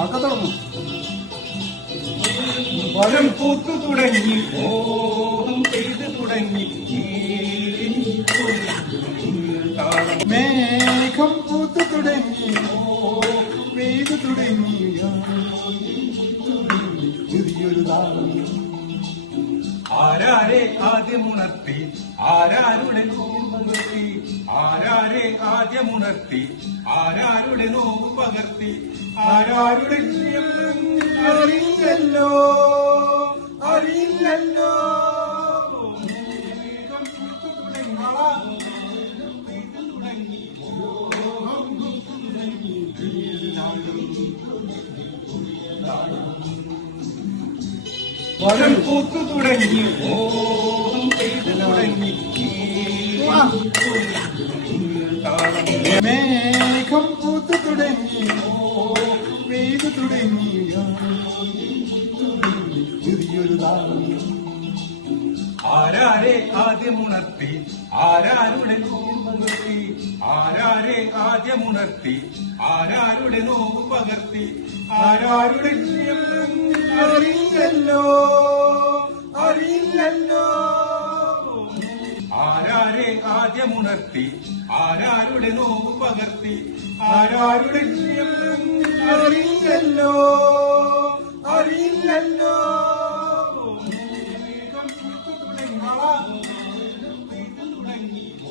ആക്കെ തുടങ്ങും. വരം പൂത്തു തുടങ്ങി, മോഹം പെയ്തു തുടങ്ങി, മേഘം പൂത്തു തുടങ്ങി, മോഹം പെയ്തു തുടങ്ങി, പുതിയൊരു നാളം. ആരാരെ ആദ്യമുണർത്തി, ആരാരുടെ നോമ്പകർത്തി, ആരാരെ ആദ്യമുണർത്തി, ആരാരുടെ നോമ്പ് പകർത്തി, ആരാരുടെ അറിയില്ലല്ലോ അറിയില്ലല്ലോ. വരം പൂത്തു തുടങ്ങി, മോഹം പെയ്തു തുടങ്ങി, മേഘം പൂത്തു തുടങ്ങി, മോഹം പെയ്തു തുടങ്ങി, പുതിയൊരു നാളം. ആരാരെ ആദ്യമുണർത്തി, ആരാരുടെ നോമ്പ് പകർത്തി, ആരാരെ ആദ്യമുണർത്തി, ആരാരുടെ നോമ്പ് പകർത്തി, ആരാരുടെ അറിയില്ലല്ലോ അറിയില്ലല്ലോ. ആരാരെ ആദ്യമുണർത്തി, ആരാരുടെ നോമ്പ് പകർത്തി, ആരാരുടെ